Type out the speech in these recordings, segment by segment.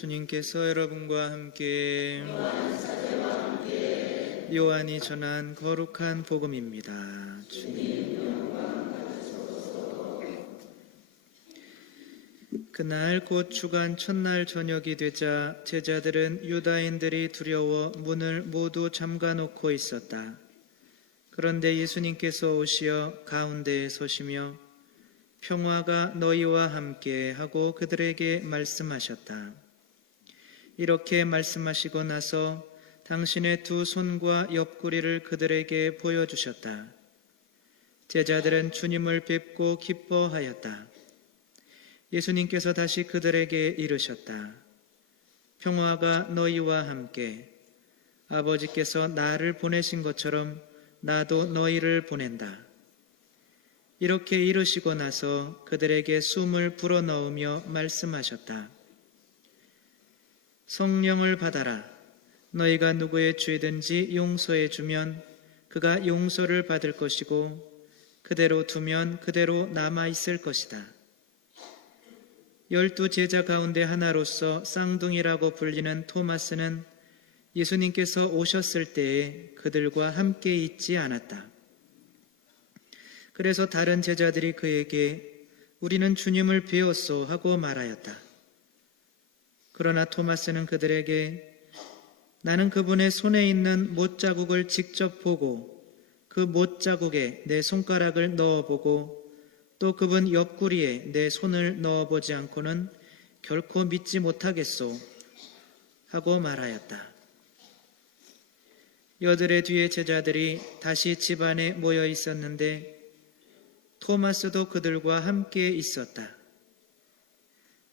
주님께서 여러분과 함께 요한이 전한 거룩한 복음입니다. 그날 곧 주간 첫날 저녁이 되자 제자들은 유다인들이 두려워 문을 모두 잠가놓고 있었다. 그런데 예수님께서 오시어 가운데에 서시며 평화가 너희와 함께 하고 그들에게 말씀하셨다. 이렇게 말씀하시고 나서 당신의 두 손과 옆구리를 그들에게 보여주셨다. 제자들은 주님을 뵙고 기뻐하였다. 예수님께서 다시 그들에게 이르셨다. 평화가 너희와 함께. 아버지께서 나를 보내신 것처럼 나도 너희를 보낸다. 이렇게 이르시고 나서 그들에게 숨을 불어넣으며 말씀하셨다. 성령을 받아라. 너희가 누구의 죄든지 용서해 주면 그가 용서를 받을 것이고 그대로 두면 그대로 남아있을 것이다. 12 제자 가운데 하나로서 쌍둥이라고 불리는 토마스는 예수님께서 오셨을 때에 그들과 함께 있지 않았다. 그래서 다른 제자들이 그에게 우리는 주님을 배웠소 하고 말하였다. 그러나 토마스는 그들에게 나는 그분의 손에 있는 못자국을 직접 보고 그 못자국에 내 손가락을 넣어보고 또 그분 옆구리에 내 손을 넣어보지 않고는 결코 믿지 못하겠소 하고 말하였다. 여드레 뒤에 제자들이 다시 집 안에 모여 있었는데 토마스도 그들과 함께 있었다.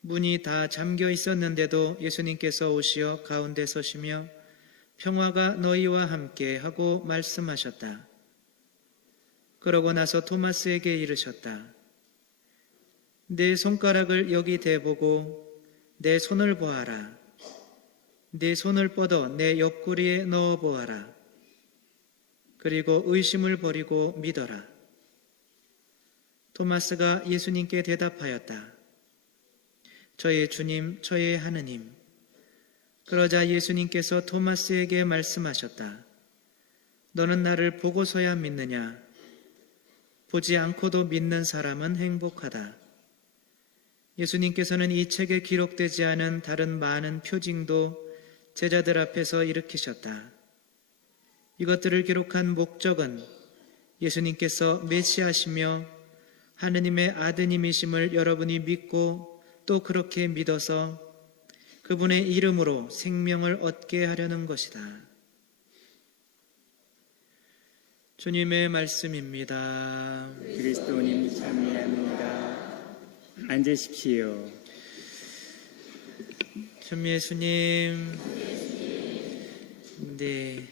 문이 다 잠겨 있었는데도 예수님께서 오시어 가운데 서시며 평화가 너희와 함께 하고 말씀하셨다. 그러고 나서 토마스에게 이르셨다. 내 손가락을 여기 대보고 내 손을 보아라. 내 손을 뻗어 내 옆구리에 넣어 보아라. 그리고 의심을 버리고 믿어라. 토마스가 예수님께 대답하였다. 저의 주님, 저의 하느님. 그러자 예수님께서 토마스에게 말씀하셨다. 너는 나를 보고서야 믿느냐? 보지 않고도 믿는 사람은 행복하다. 예수님께서는 이 책에 기록되지 않은 다른 많은 표징도 제자들 앞에서 일으키셨다. 이것들을 기록한 목적은 예수님께서 메시아시며 하느님의 아드님이심을 여러분이 믿고 또 그렇게 믿어서 그분의 이름으로 생명을 얻게 하려는 것이다. 주님의 말씀입니다. 그리스도님 참여합니다. 앉으십시오. 참 예수님, 네,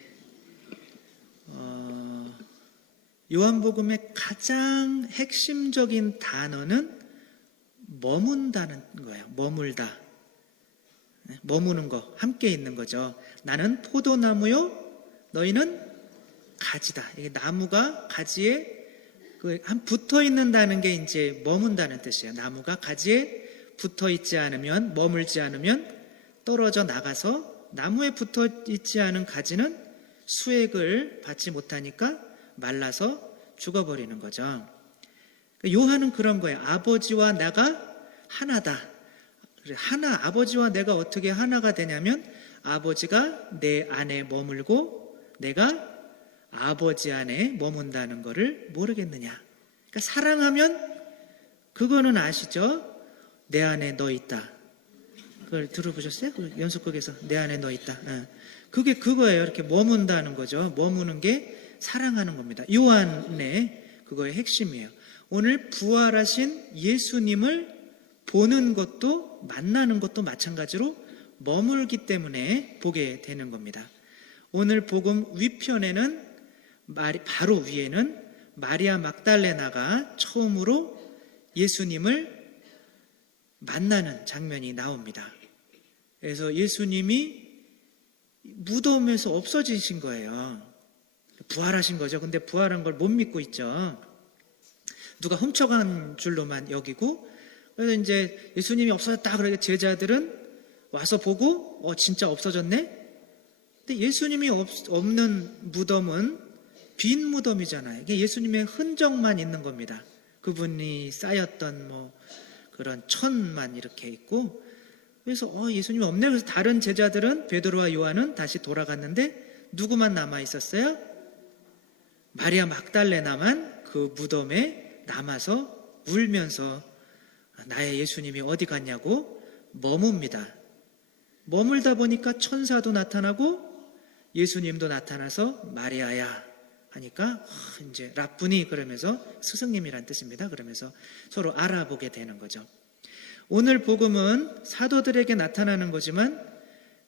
요한복음의 가장 핵심적인 단어는 머문다는 거예요. 머물다. 머무는 거, 함께 있는 거죠. 나는 포도나무요, 너희는 가지다. 이게 나무가 가지에 붙어 있는다는 게 이제 머문다는 뜻이에요. 나무가 가지에 붙어 있지 않으면, 머물지 않으면 떨어져 나가서 나무에 붙어 있지 않은 가지는 수액을 받지 못하니까 말라서 죽어버리는 거죠. 요한은 그런 거예요. 아버지와 내가 하나다. 하나, 아버지와 내가 어떻게 하나가 되냐면 아버지가 내 안에 머물고 내가 아버지 안에 머문다는 것을 모르겠느냐. 그러니까 사랑하면 그거는 아시죠? 내 안에 너 있다. 그걸 들어보셨어요? 연속극에서 내 안에 너 있다. 그게 그거예요. 이렇게 머문다는 거죠. 머무는 게 사랑하는 겁니다. 요한의 그거의 핵심이에요. 오늘 부활하신 예수님을 보는 것도 만나는 것도 마찬가지로 머물기 때문에 보게 되는 겁니다. 오늘 복음 위편에는 바로 위에는 마리아 막달레나가 처음으로 예수님을 만나는 장면이 나옵니다. 그래서 예수님이 무덤에서 없어지신 거예요. 부활하신 거죠. 근데 부활한 걸 못 믿고 있죠. 누가 훔쳐간 줄로만 여기고, 그래서 이제 예수님이 없어졌다 그러니까 제자들은 와서 보고 진짜 없어졌네? 근데 예수님이 없는 무덤은 빈 무덤이잖아요. 이게 예수님의 흔적만 있는 겁니다. 그분이 쌓였던 그런 천만 이렇게 있고, 그래서 예수님이 없네. 그래서 다른 제자들은, 베드로와 요한은 다시 돌아갔는데 누구만 남아 있었어요? 마리아 막달레나만 그 무덤에 남아서 울면서 나의 예수님이 어디 갔냐고 머뭅니다. 머물다 보니까 천사도 나타나고 예수님도 나타나서 마리아야 하니까 이제 라쁘니, 그러면서 스승님이란 뜻입니다. 그러면서 서로 알아보게 되는 거죠. 오늘 복음은 사도들에게 나타나는 거지만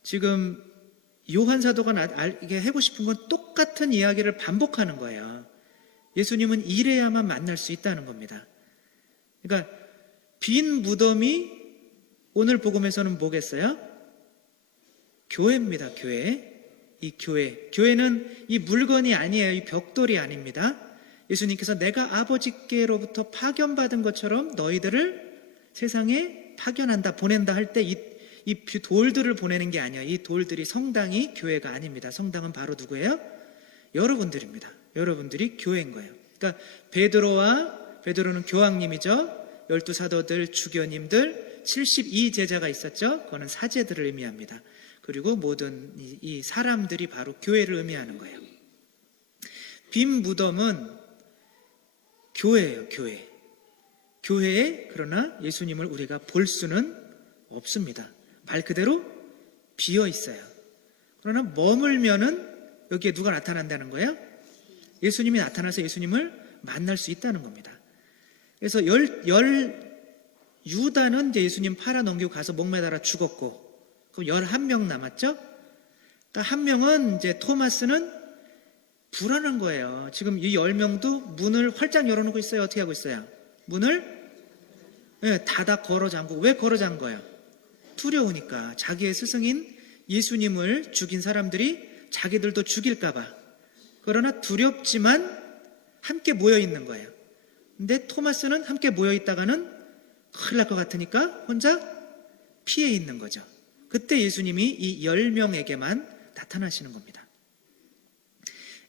지금 요한 사도가 알게 하고 싶은 건 똑같은 이야기를 반복하는 거예요. 예수님은 이래야만 만날 수 있다는 겁니다. 그러니까 빈 무덤이 오늘 복음에서는 뭐겠어요? 교회입니다. 교회. 이 교회는 이 물건이 아니에요. 이 벽돌이 아닙니다. 예수님께서 내가 아버지께로부터 파견받은 것처럼 너희들을 세상에 파견한다, 보낸다 할 때 이 돌들을 보내는 게 아니에요. 이 돌들이 성당이 교회가 아닙니다. 성당은 바로 누구예요? 여러분들입니다. 여러분들이 교회인 거예요. 그러니까 베드로는 교황님이죠. 12사도들, 주교님들, 72제자가 있었죠. 그거는 사제들을 의미합니다. 그리고 모든 이 사람들이 바로 교회를 의미하는 거예요. 빈 무덤은 교회예요. 교회에 그러나 예수님을 우리가 볼 수는 없습니다. 말 그대로 비어 있어요. 그러나 머물면은 여기에 누가 나타난다는 거예요? 예수님이 나타나서 예수님을 만날 수 있다는 겁니다. 그래서 유다는 이제 예수님 팔아넘기고 가서 목매달아 죽었고, 그럼 11명 남았죠? 그러니까 한 명은 이제 토마스는 불안한 거예요. 지금 이 10명도 문을 활짝 열어놓고 있어요. 어떻게 하고 있어요? 문을 닫아 걸어 잠그고. 왜 걸어 잠궈요? 두려우니까. 자기의 스승인 예수님을 죽인 사람들이 자기들도 죽일까봐. 그러나 두렵지만 함께 모여 있는 거예요. 근데 토마스는 함께 모여 있다가는 큰일 날 것 같으니까 혼자 피해 있는 거죠. 그때 예수님이 이 10명에게만 나타나시는 겁니다.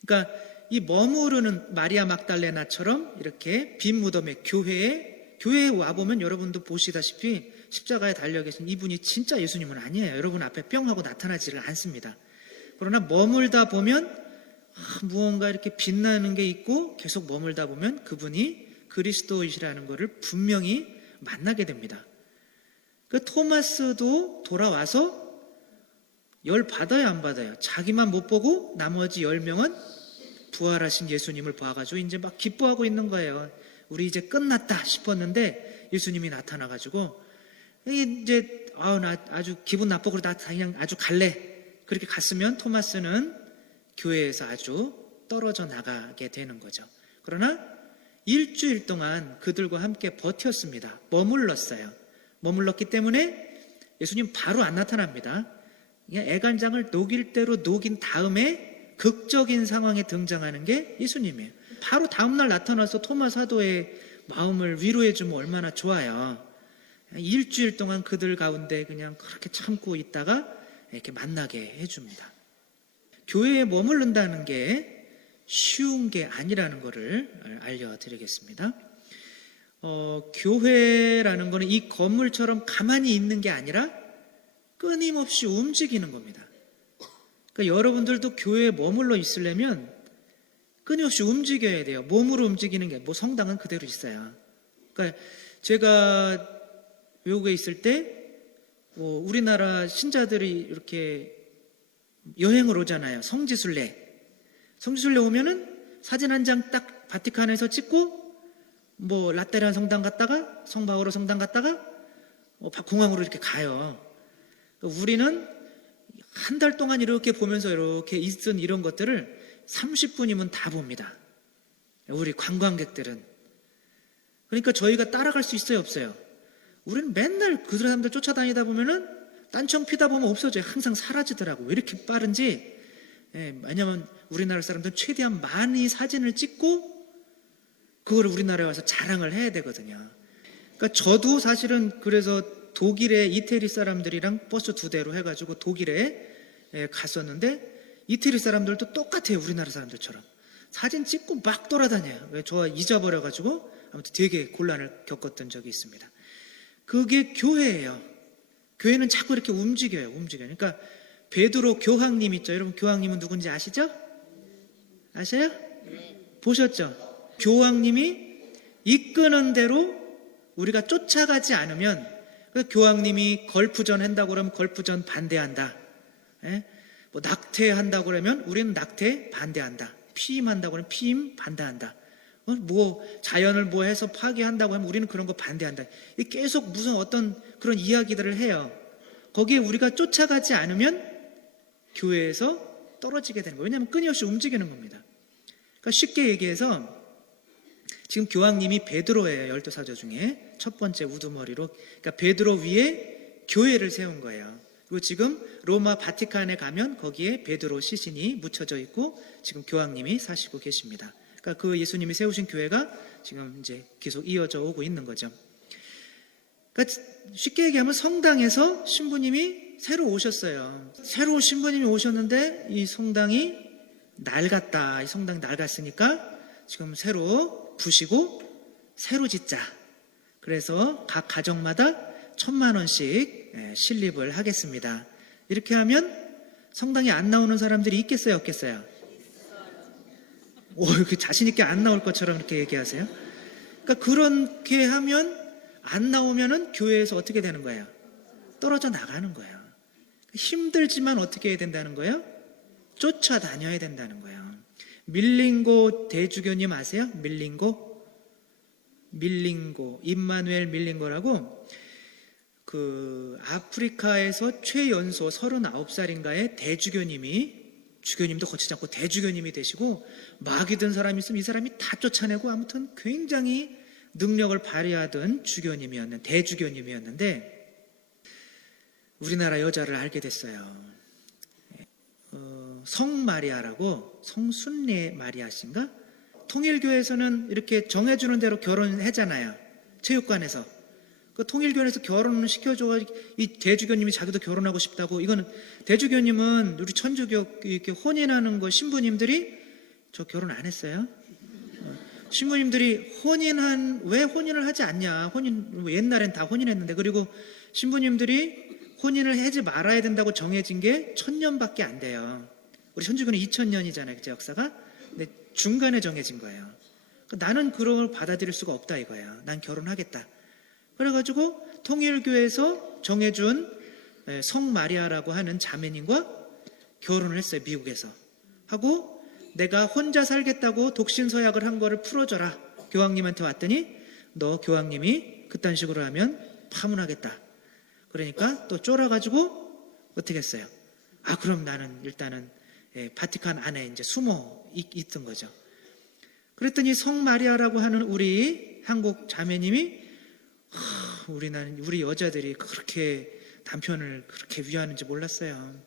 그러니까 이 머무르는 마리아 막달레나처럼 이렇게 빈 무덤에 교회에 와보면 여러분도 보시다시피 십자가에 달려 계신 이분이 진짜 예수님은 아니에요. 여러분 앞에 뿅 하고 나타나지를 않습니다. 그러나 머물다 보면 무언가 이렇게 빛나는 게 있고 계속 머물다 보면 그분이 그리스도이시라는 것을 분명히 만나게 됩니다. 그 토마스도 돌아와서 열 받아요, 안 받아요? 자기만 못 보고 나머지 10명은 부활하신 예수님을 봐가지고 이제 막 기뻐하고 있는 거예요. 우리 이제 끝났다 싶었는데 예수님이 나타나가지고 이제 나 아주 기분 나쁘고 나 그냥 아주 갈래. 그렇게 갔으면 토마스는 교회에서 아주 떨어져 나가게 되는 거죠. 그러나 일주일 동안 그들과 함께 버텼습니다. 머물렀기 때문에 예수님 바로 안 나타납니다. 그냥 애간장을 녹일 대로 녹인 다음에 극적인 상황에 등장하는 게 예수님이에요. 바로 다음날 나타나서 토마 사도의 마음을 위로해주면 얼마나 좋아요. 일주일 동안 그들 가운데 그냥 그렇게 참고 있다가 이렇게 만나게 해줍니다. 교회에 머무른다는 게 쉬운 게 아니라는 것을 알려드리겠습니다. 교회라는 것은 이 건물처럼 가만히 있는 게 아니라 끊임없이 움직이는 겁니다. 그러니까 여러분들도 교회에 머물러 있으려면 끊임없이 움직여야 돼요. 몸으로 움직이는 게, 성당은 그대로 있어요. 그러니까 제가 외국에 있을 때 우리나라 신자들이 이렇게 여행을 오잖아요. 성지순례 오면은 사진 한 장 딱 바티칸에서 찍고 라테란 성당 갔다가 성바오로 성당 갔다가 공항으로 이렇게 가요. 우리는 한 달 동안 이렇게 보면서 이렇게 있은 이런 것들을 30분이면 다 봅니다. 우리 관광객들은. 그러니까 저희가 따라갈 수 있어요, 없어요? 우리는 맨날 그 사람들 쫓아다니다 보면은 딴청 피다 보면 없어져요. 항상 사라지더라고. 왜 이렇게 빠른지. 왜냐면 우리나라 사람들은 최대한 많이 사진을 찍고 그걸 우리나라에 와서 자랑을 해야 되거든요. 그러니까 저도 사실은 그래서 독일에 이태리 사람들이랑 버스 2대로 해가지고 독일에 갔었는데 이태리 사람들도 똑같아요. 우리나라 사람들처럼 사진 찍고 막 돌아다녀요. 왜? 저 잊어버려가지고 아무튼 되게 곤란을 겪었던 적이 있습니다. 그게 교회예요. 교회는 자꾸 이렇게 움직여요. 그러니까 베드로 교황님 있죠. 여러분 교황님은 누군지 아시죠? 아세요? 보셨죠? 교황님이 이끄는 대로 우리가 쫓아가지 않으면, 교황님이 걸프전 한다고 그러면 걸프전 반대한다. 뭐 낙태한다고 그러면 우리는 낙태 반대한다. 피임한다고 그러면 피임 반대한다. 뭐 자연을 뭐 해서 파괴한다고 하면 우리는 그런 거 반대한다. 계속 무슨 어떤 그런 이야기들을 해요. 거기에 우리가 쫓아가지 않으면 교회에서 떨어지게 되는 거예요. 왜냐하면 끊임없이 움직이는 겁니다. 그러니까 쉽게 얘기해서 지금 교황님이 베드로예요. 12사도 중에 첫 번째 우두머리로. 그러니까 베드로 위에 교회를 세운 거예요. 그리고 지금 로마 바티칸에 가면 거기에 베드로 시신이 묻혀져 있고 지금 교황님이 사시고 계십니다. 그러니까 그 예수님이 세우신 교회가 지금 이제 계속 이어져 오고 있는 거죠. 그러니까 쉽게 얘기하면 성당에서 신부님이 새로 오셨어요. 새로 신부님이 오셨는데 이 성당이 낡았다. 이 성당이 낡았으니까 지금 새로 부시고 새로 짓자. 그래서 각 가정마다 1,000,000원씩 신립을 하겠습니다. 이렇게 하면 성당에 안 나오는 사람들이 있겠어요, 없겠어요? 이렇게 자신있게 안 나올 것처럼 이렇게 얘기하세요? 그러니까 그렇게 하면 안 나오면은 교회에서 어떻게 되는 거예요? 떨어져 나가는 거예요. 힘들지만 어떻게 해야 된다는 거예요? 쫓아다녀야 된다는 거예요. 밀링고 대주교님 아세요? 밀링고 임마누엘 밀링고라고 그 아프리카에서 최연소 39살인가의 대주교님이, 주교님도 거치지 않고 대주교님이 되시고 마귀 든 사람이 있으면 이 사람이 다 쫓아내고 아무튼 굉장히 능력을 발휘하던 대주교님이었는데 우리나라 여자를 알게 됐어요. 성마리아라고, 성순례 마리아 씨인가? 통일교에서는 이렇게 정해주는 대로 결혼하잖아요. 체육관에서. 그 통일교에서 결혼을 시켜줘. 이 대주교님이 자기도 결혼하고 싶다고. 이거는 대주교님은 우리 천주교 이렇게 혼인하는 거 신부님들이 저 결혼 안 했어요. 신부님들이 왜 혼인을 하지 않냐. 옛날엔 다 혼인했는데. 그리고 신부님들이 혼인을 하지 말아야 된다고 정해진 게 1,000년밖에 안 돼요. 우리 천주교는 2,000년이잖아요. 그치, 역사가? 근데 중간에 정해진 거예요. 나는 그런 걸 받아들일 수가 없다 이거예요. 난 결혼하겠다. 그래가지고 통일교에서 정해준 성마리아라고 하는 자매님과 결혼을 했어요. 미국에서. 하고 내가 혼자 살겠다고 독신서약을 한 거를 풀어줘라. 교황님한테 왔더니 너 교황님이 그딴 식으로 하면 파문하겠다. 그러니까 또 쫄아가지고 어떻게 했어요? 그럼 나는 일단은 바티칸 안에 이제 숨어 있던 거죠. 그랬더니 성마리아라고 하는 우리 한국 자매님이 우리 여자들이 그렇게 남편을 그렇게 위하는지 몰랐어요.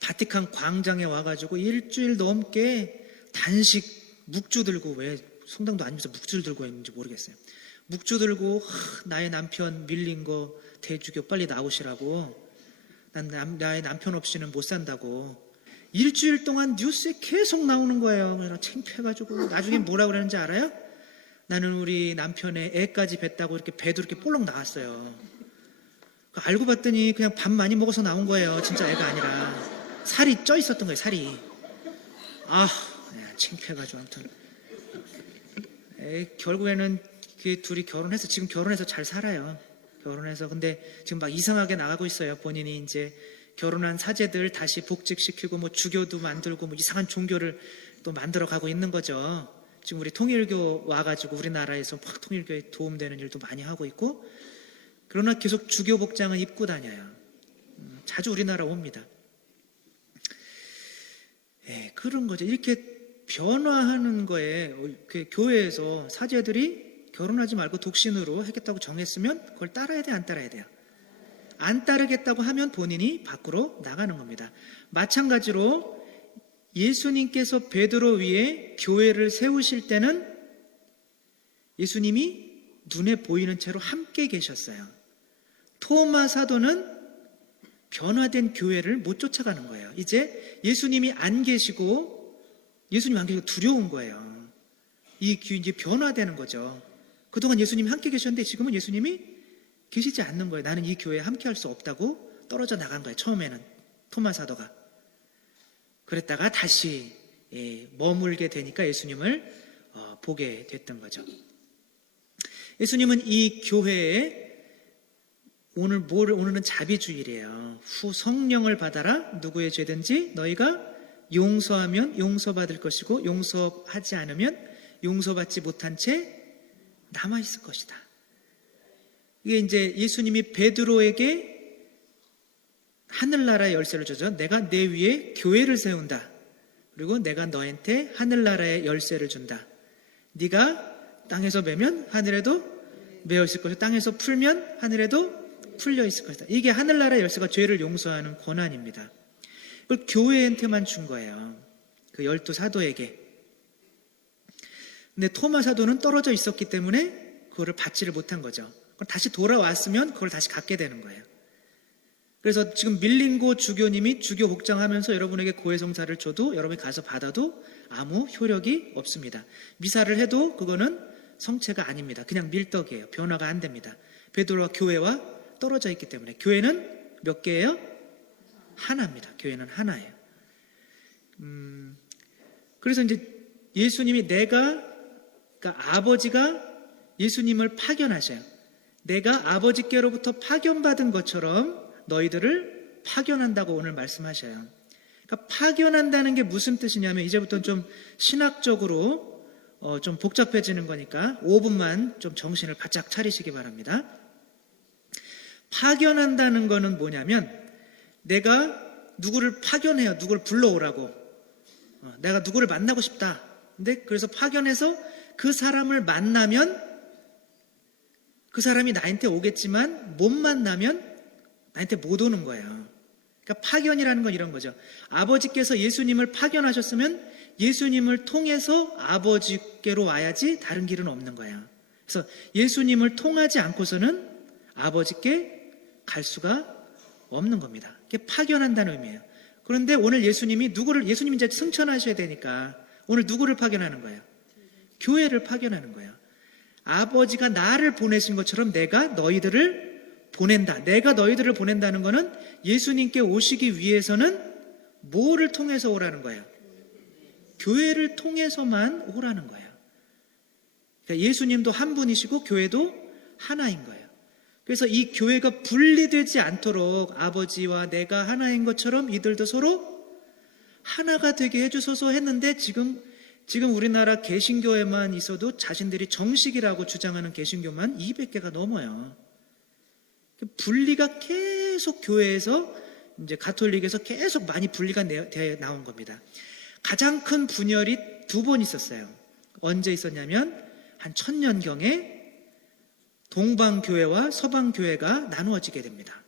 바티칸 광장에 와가지고 일주일 넘게 단식 묵주 들고, 왜 성당도 아니면서 묵주를 들고 있는지 모르겠어요. 묵주 들고 나의 남편 밀린 거 대주교 빨리 나오시라고, 나의 남편 없이는 못 산다고. 일주일 동안 뉴스에 계속 나오는 거예요. 그래서 창피해가지고 나중에 뭐라 그러는지 알아요? 나는 우리 남편의 애까지 뵀다고 이렇게 배도 이렇게 볼록 나왔어요. 알고 봤더니 그냥 밥 많이 먹어서 나온 거예요. 진짜 애가 아니라 살이 쪄 있었던 거예요. 살이. 창피해가지고 아무튼 결국에는 그 둘이 결혼해서 지금 결혼해서 잘 살아요. 결혼해서. 근데 지금 막 이상하게 나가고 있어요. 본인이 이제 결혼한 사제들 다시 복직시키고 뭐 주교도 만들고 뭐 이상한 종교를 또 만들어 가고 있는 거죠. 지금 우리 통일교 와가지고 우리나라에서 막 통일교에 도움되는 일도 많이 하고 있고, 그러나 계속 주교 복장은 입고 다녀요. 자주 우리나라 옵니다. 그런 거죠. 이렇게 변화하는 거에 교회에서 사제들이 결혼하지 말고 독신으로 하겠다고 정했으면 그걸 따라야 돼, 안 따라야 돼요? 안 따르겠다고 하면 본인이 밖으로 나가는 겁니다. 마찬가지로 예수님께서 베드로 위에 교회를 세우실 때는 예수님이 눈에 보이는 채로 함께 계셨어요. 토마 사도는 변화된 교회를 못 쫓아가는 거예요. 이제 예수님이 안 계시고 두려운 거예요. 이제 변화되는 거죠. 그동안 예수님이 함께 계셨는데 지금은 예수님이 계시지 않는 거예요. 나는 이 교회에 함께 할 수 없다고 떨어져 나간 거예요. 처음에는 토마 사도가. 그랬다가 다시 머물게 되니까 예수님을 보게 됐던 거죠. 예수님은 이 교회에 오늘은 자비주일이에요. 후 성령을 받아라. 누구의 죄든지 너희가 용서하면 용서받을 것이고 용서하지 않으면 용서받지 못한 채 남아있을 것이다. 이게 이제 예수님이 베드로에게 하늘나라의 열쇠를 주죠. 내가 내 위에 교회를 세운다. 그리고 내가 너한테 하늘나라의 열쇠를 준다. 네가 땅에서 매면 하늘에도 매어 있을 것이고 땅에서 풀면 하늘에도 풀려 있을 것이다. 이게 하늘나라의 열쇠가 죄를 용서하는 권한입니다. 그걸 교회한테만 준 거예요. 그 12사도에게. 근데 토마 사도는 떨어져 있었기 때문에 그거를 받지를 못한 거죠. 다시 돌아왔으면 그걸 다시 갖게 되는 거예요. 그래서 지금 밀린고 주교님이 주교 복장하면서 여러분에게 고해성사를 줘도 여러분이 가서 받아도 아무 효력이 없습니다. 미사를 해도 그거는 성체가 아닙니다. 그냥 밀떡이에요. 변화가 안 됩니다. 베드로와 교회와 떨어져 있기 때문에. 교회는 몇 개예요? 하나입니다. 교회는 하나예요. 그래서 이제 예수님이 그러니까 아버지가 예수님을 파견하셔요. 내가 아버지께로부터 파견받은 것처럼 너희들을 파견한다고 오늘 말씀하셔요. 그러니까 파견한다는 게 무슨 뜻이냐면 이제부터는 좀 신학적으로 좀 복잡해지는 거니까 5분만 좀 정신을 바짝 차리시기 바랍니다. 파견한다는 거는 뭐냐면 내가 누구를 파견해요. 누구를 불러오라고. 내가 누구를 만나고 싶다. 근데 그래서 파견해서 그 사람을 만나면 그 사람이 나한테 오겠지만 못 만나면 나한테 못 오는 거예요. 그러니까 파견이라는 건 이런 거죠. 아버지께서 예수님을 파견하셨으면 예수님을 통해서 아버지께로 와야지 다른 길은 없는 거예요. 그래서 예수님을 통하지 않고서는 아버지께 갈 수가 없는 겁니다. 그게 파견한다는 의미예요. 그런데 오늘 예수님이 이제 승천하셔야 되니까 오늘 누구를 파견하는 거예요? 교회를 파견하는 거예요. 아버지가 나를 보내신 것처럼 내가 너희들을 보낸다. 내가 너희들을 보낸다는 것은 예수님께 오시기 위해서는 뭐를 통해서 오라는 거예요? 교회를 통해서만 오라는 거예요. 그러니까 예수님도 한 분이시고 교회도 하나인 거예요. 그래서 이 교회가 분리되지 않도록 아버지와 내가 하나인 것처럼 이들도 서로 하나가 되게 해주소서 했는데 지금 우리나라 개신교에만 있어도 자신들이 정식이라고 주장하는 개신교만 200개가 넘어요. 분리가 계속 교회에서 이제 가톨릭에서 계속 많이 분리가 나온 겁니다. 가장 큰 분열이 2번 있었어요. 언제 있었냐면 한 1000년경에 동방교회와 서방교회가 나누어지게 됩니다.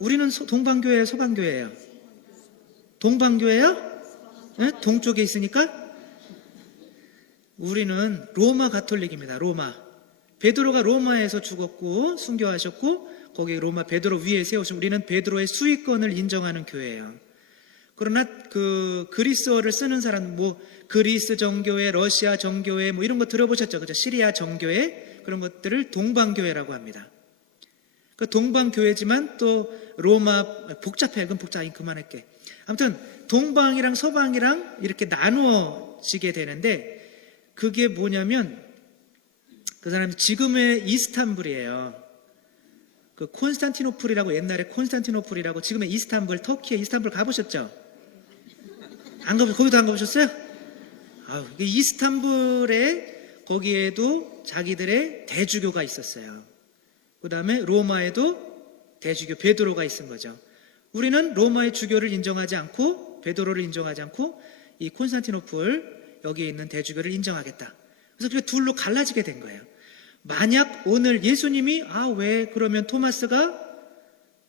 우리는 동방교회, 서방교회예요. 동방교회요? 네? 동쪽에 있으니까 우리는 로마 가톨릭입니다. 로마. 베드로가 로마에서 죽었고 순교하셨고 거기 로마 베드로 위에 세우신 우리는 베드로의 수익권을 인정하는 교회예요. 그러나 그 그리스어를 쓰는 사람 그리스 정교회, 러시아 정교회 이런 거 들어보셨죠? 그죠? 시리아 정교회 그런 것들을 동방교회라고 합니다. 그 동방교회지만 또 로마 복잡해. 그럼 그만할게. 아무튼 동방이랑 서방이랑 이렇게 나누어지게 되는데 그게 뭐냐면 그 사람이 지금의 이스탄불이에요. 그 콘스탄티노플이라고 옛날에 콘스탄티노플이라고 지금의 이스탄불 터키의 이스탄불 가보셨죠? 거기도 안 가보셨어요? 이스탄불에 거기에도 자기들의 대주교가 있었어요. 그 다음에 로마에도 대주교 베드로가 있은 거죠. 우리는 로마의 주교를 인정하지 않고 베드로를 인정하지 않고 이 콘스탄티노플 여기에 있는 대주교를 인정하겠다. 그래서 그게 둘로 갈라지게 된 거예요. 만약 오늘 예수님이 왜 그러면 토마스가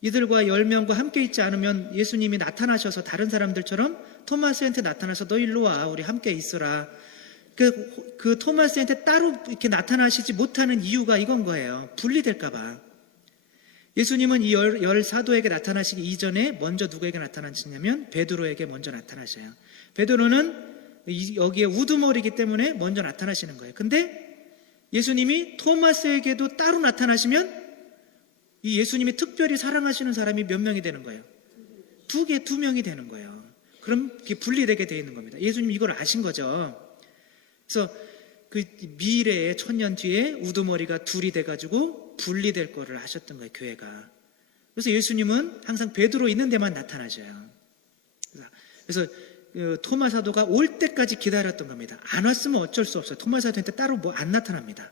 이들과 10명과 함께 있지 않으면 예수님이 나타나셔서 다른 사람들처럼 토마스한테 나타나서 너 일로 와 우리 함께 있으라. 그 토마스한테 따로 이렇게 나타나시지 못하는 이유가 이건 거예요. 분리될까봐. 예수님은 이 열 사도에게 나타나시기 이전에 먼저 누구에게 나타나시냐면 베드로에게 먼저 나타나셔요. 베드로는 여기에 우두머리이기 때문에 먼저 나타나시는 거예요. 근데 예수님이 토마스에게도 따로 나타나시면 이 예수님이 특별히 사랑하시는 사람이 몇 명이 되는 거예요? 두 명이 되는 거예요. 그럼 이게 분리되게 되어 있는 겁니다. 예수님이 이걸 아신 거죠. 그래서 그 미래의 1000년 뒤에 우두머리가 둘이 돼가지고 분리될 거를 아셨던 거예요, 교회가. 그래서 예수님은 항상 베드로 있는 데만 나타나셔요. 그래서 토마 사도가 올 때까지 기다렸던 겁니다. 안 왔으면 어쩔 수 없어요. 토마 사도한테 따로 뭐 안 나타납니다.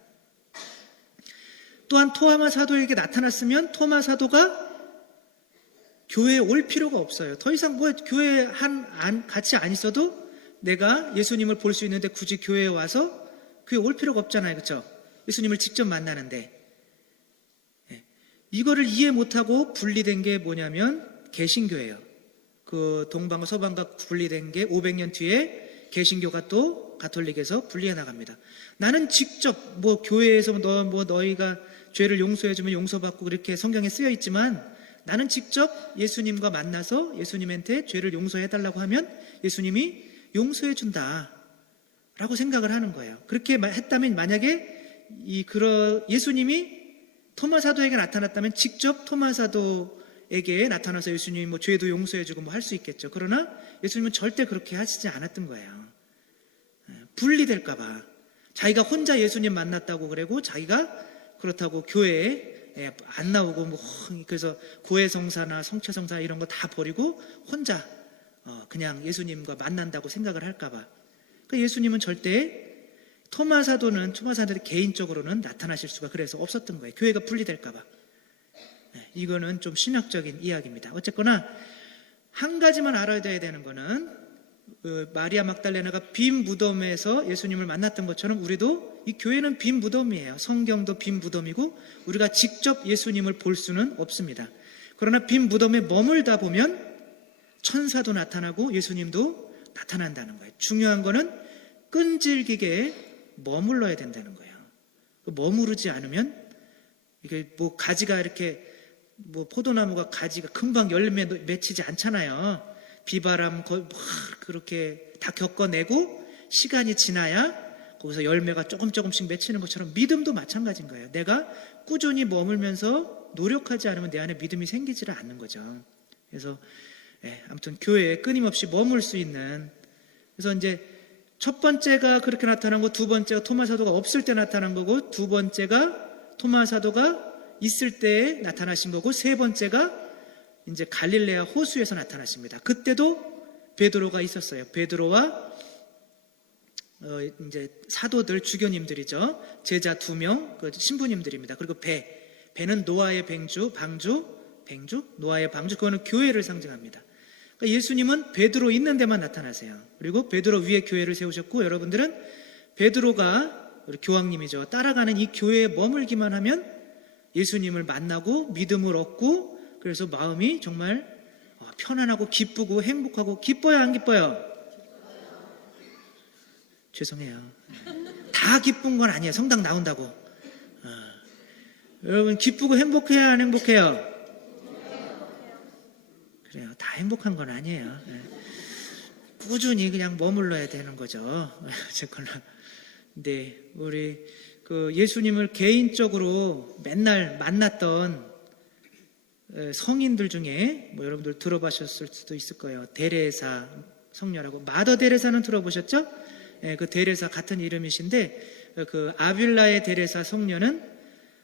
또한 토마 사도에게 나타났으면 토마 사도가 교회에 올 필요가 없어요. 더 이상 뭐 교회에 같이 안 있어도 내가 예수님을 볼 수 있는데 굳이 교회에 와서 교회에 올 필요가 없잖아요. 그렇죠? 예수님을 직접 만나는데. 이거를 이해 못하고 분리된 게 뭐냐면 개신교예요. 그 동방과 서방과 분리된 게 500년 뒤에 개신교가 또 가톨릭에서 분리해 나갑니다. 나는 직접 뭐 교회에서 너희가 죄를 용서해주면 용서받고 그렇게 성경에 쓰여 있지만 나는 직접 예수님과 만나서 예수님한테 죄를 용서해달라고 하면 예수님이 용서해준다 라고 생각을 하는 거예요. 그렇게 했다면 만약에 예수님이 토마 사도에게 나타났다면 직접 토마 사도에게 나타나서 예수님이 뭐 죄도 용서해주고 뭐 할 수 있겠죠. 그러나 예수님은 절대 그렇게 하시지 않았던 거예요. 분리될까봐. 자기가 혼자 예수님 만났다고 그러고 자기가 그렇다고 교회에 안 나오고 뭐 그래서 고해성사나 성체성사 이런 거 다 버리고 혼자 그냥 예수님과 만난다고 생각을 할까봐. 그러니까 예수님은 절대 토마 사도한테 개인적으로는 나타나실 수가 그래서 없었던 거예요. 교회가 분리될까봐. 이거는 좀 신학적인 이야기입니다. 어쨌거나 한 가지만 알아야 되는 거는 마리아 막달레나가 빈 무덤에서 예수님을 만났던 것처럼 우리도 이 교회는 빈 무덤이에요. 성경도 빈 무덤이고 우리가 직접 예수님을 볼 수는 없습니다. 그러나 빈 무덤에 머물다 보면 천사도 나타나고 예수님도 나타난다는 거예요. 중요한 거는 끈질기게 머물러야 된다는 거예요. 머무르지 않으면 이게 뭐 가지가 이렇게 뭐 포도나무가 가지가 금방 열매 맺히지 않잖아요. 비바람 그렇게 다 겪어내고 시간이 지나야 거기서 열매가 조금씩 맺히는 것처럼 믿음도 마찬가지인 거예요. 내가 꾸준히 머물면서 노력하지 않으면 내 안에 믿음이 생기지를 않는 거죠. 그래서 아무튼 교회에 끊임없이 머물 수 있는, 그래서 이제 첫 번째가 그렇게 나타난 거, 두 번째가 토마 사도가 없을 때 나타난 거고, 두 번째가 토마 사도가 있을 때 나타나신 거고, 세 번째가 이제 갈릴레아 호수에서 나타나십니다. 그때도 베드로가 있었어요. 베드로와 이제 사도들, 주교님들이죠. 제자 2명, 그 신부님들입니다. 그리고 배는 노아의 방주, 노아의 방주, 그거는 교회를 상징합니다. 그러니까 예수님은 베드로 있는 데만 나타나세요. 그리고 베드로 위에 교회를 세우셨고, 여러분들은 베드로가 우리 교황님이죠. 따라가는 이 교회에 머물기만 하면 예수님을 만나고 믿음을 얻고, 그래서 마음이 정말 편안하고 기쁘고 행복하고, 기뻐요 안 기뻐요? 죄송해요. 다 기쁜 건 아니에요. 성당 나온다고. 여러분 기쁘고 행복해야 안 행복해요? 그래요. 다 행복한 건 아니에요. 꾸준히 그냥 머물러야 되는 거죠. 어쨌거나. 근데 우리 그 예수님을 개인적으로 맨날 만났던 성인들 중에 뭐 여러분들 들어보셨을 수도 있을 거예요. 데레사 성녀라고. 마더 데레사는 들어보셨죠? 그 데레사 같은 이름이신데, 그 아빌라의 데레사 성녀는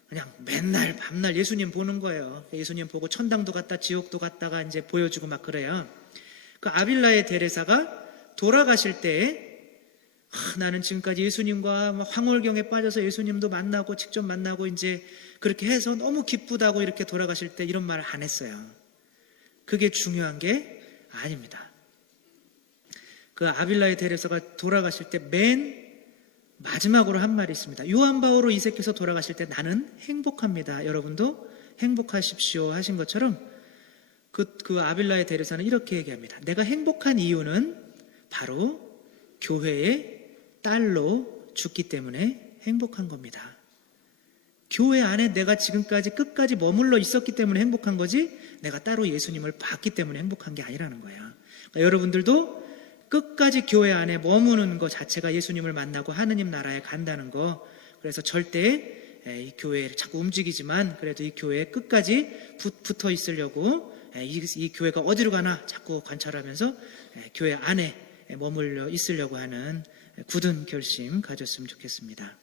그냥 맨날 밤날 예수님 보는 거예요. 예수님 보고 천당도 갔다 지옥도 갔다가 이제 보여주고 막 그래요. 그 아빌라의 데레사가 돌아가실 때 나는 지금까지 예수님과 황홀경에 빠져서 예수님도 만나고 직접 만나고 이제 그렇게 해서 너무 기쁘다고 이렇게 돌아가실 때 이런 말을 안 했어요. 그게 중요한 게 아닙니다. 그 아빌라의 데레사가 돌아가실 때 맨 마지막으로 한 말이 있습니다. 요한 바오로 이색해서 돌아가실 때 나는 행복합니다. 여러분도 행복하십시오 하신 것처럼 그 아빌라의 데레사는 이렇게 얘기합니다. 내가 행복한 이유는 바로 교회에 딸로 죽기 때문에 행복한 겁니다. 교회 안에 내가 지금까지 끝까지 머물러 있었기 때문에 행복한 거지, 내가 따로 예수님을 봤기 때문에 행복한 게 아니라는 거야. 그러니까 여러분들도 끝까지 교회 안에 머무는 것 자체가 예수님을 만나고 하느님 나라에 간다는 거. 그래서 절대 이 교회를 자꾸 움직이지만 그래도 이 교회에 끝까지 붙어 있으려고, 이 교회가 어디로 가나 자꾸 관찰하면서 교회 안에 머물러 있으려고 하는 굳은 결심 가졌으면 좋겠습니다.